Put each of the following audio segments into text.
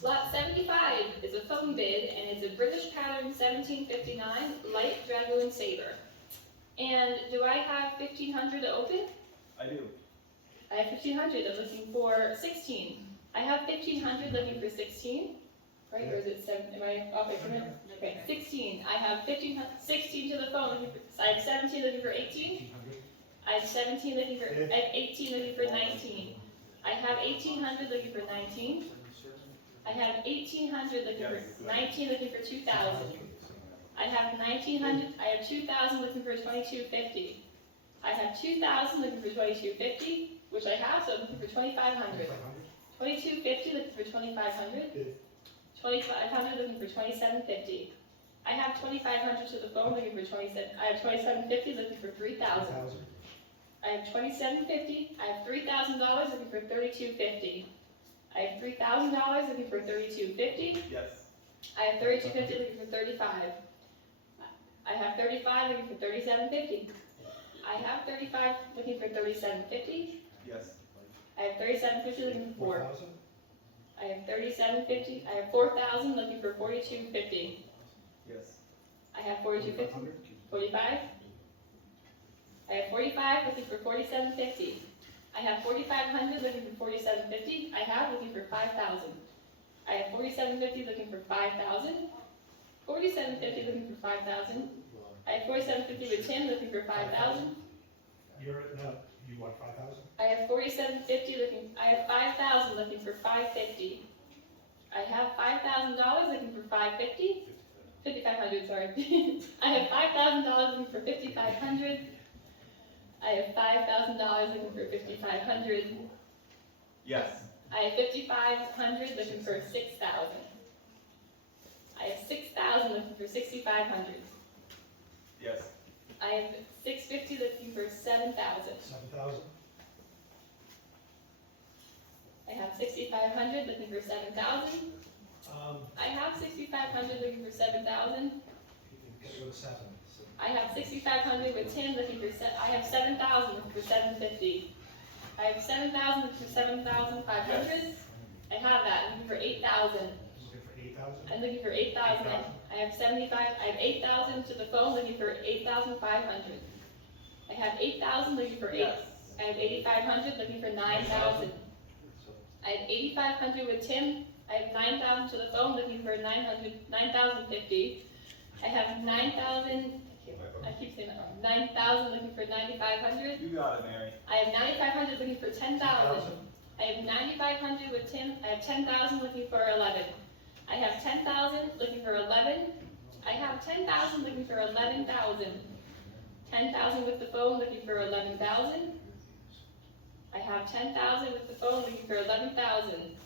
Lot 75 is a phone bid, and it's a British pattern 1759 Light Dragoon Saber. And do I have 1,500 to open? I do. I have 1,500. I'm looking for 16. I have 1,500 looking for 16. Right? Or is it 7? Am I off by a minute? Okay, 16. I have 16 to the phone. I have 17 looking for 18. I have 17 looking for. I have 18 looking for 19. I have 1,800 looking for 19. I have 1,800 looking for 19 looking for 2,000. I have 1,900. I have 2,000 looking for 2,250. I have 2,000 looking for 2,250, which I have, so I'm looking for 2,500. 2,250 looking for 2,500. 2,500 looking for 2,750. I have 2,500 to the phone looking for 27. I have 2,750 looking for 3,000. I have 2,750. I have $3,000 looking for 3,250. I have $3,000 looking for 3,250. Yes. I have 3,250 looking for 35. I have 35 looking for 3,750. I have 35 looking for 3,750. Yes. I have 3,750 looking for 4. I have 3,750. I have 4,000 looking for 4,250. Yes. I have 4,250. 45. I have 45 looking for 4,750. I have 4,500 looking for 4,750. I have looking for 5,000. I have 4,750 looking for 5,000. 4,750 looking for 5,000. I have 4,750 with 10 looking for 5,000. You want 5,000? I have 4,750 looking. I have 5,000 looking for 550. I have $5,000 looking for 550. 5,500. Sorry. I have $5,000 looking for 5,500. I have $5,000 looking for 5,500. Yes. I have 5,500 looking for 6,000. I have 6,000 looking for 6,500. Yes. I have 650 looking for 7,000. 7,000? I have 6,500 looking for 7,000. I have 6,500 looking for 7,000. Get rid of 7. I have 6,500 with 10 looking for I have 7,000 looking for 750. I have 7,000 looking for 7,500. I have that. I'm looking for 8,000. Looking for 8,000? I'm looking for 8,000. I have 75. I have 8,000 to the phone looking for 8,500. I have 8,000 looking for 8. Yes. I have 8,500 looking for 9,000. I have 8,500 with Tim. I have 9,000 to the phone looking for 9,050. I have 9,000. I keep saying that wrong. 9,000 looking for 9,500. You got it, Mary. I have 9,500 looking for 10,000. I have 9,500 with Tim. I have 10,000 looking for 11. I have 10,000 looking for 11. I have 10,000 looking for 11,000. 10,000 with the phone looking for 11,000. I have 10,000 with the phone looking for 11,000.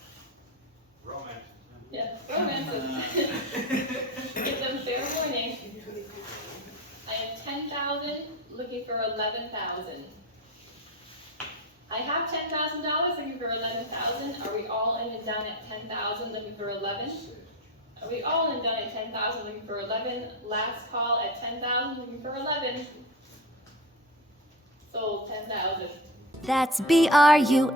Romance. Yeah, romances. Give them fair warning. I have 10,000 looking for 11,000. I have $10,000 looking for 11,000. Are we all in and done at 10,000 looking for 11? Are we all in and done at 10,000 looking for 11? Last call at 10,000 looking for 11. Sold 10,000. That's BRUNEAU.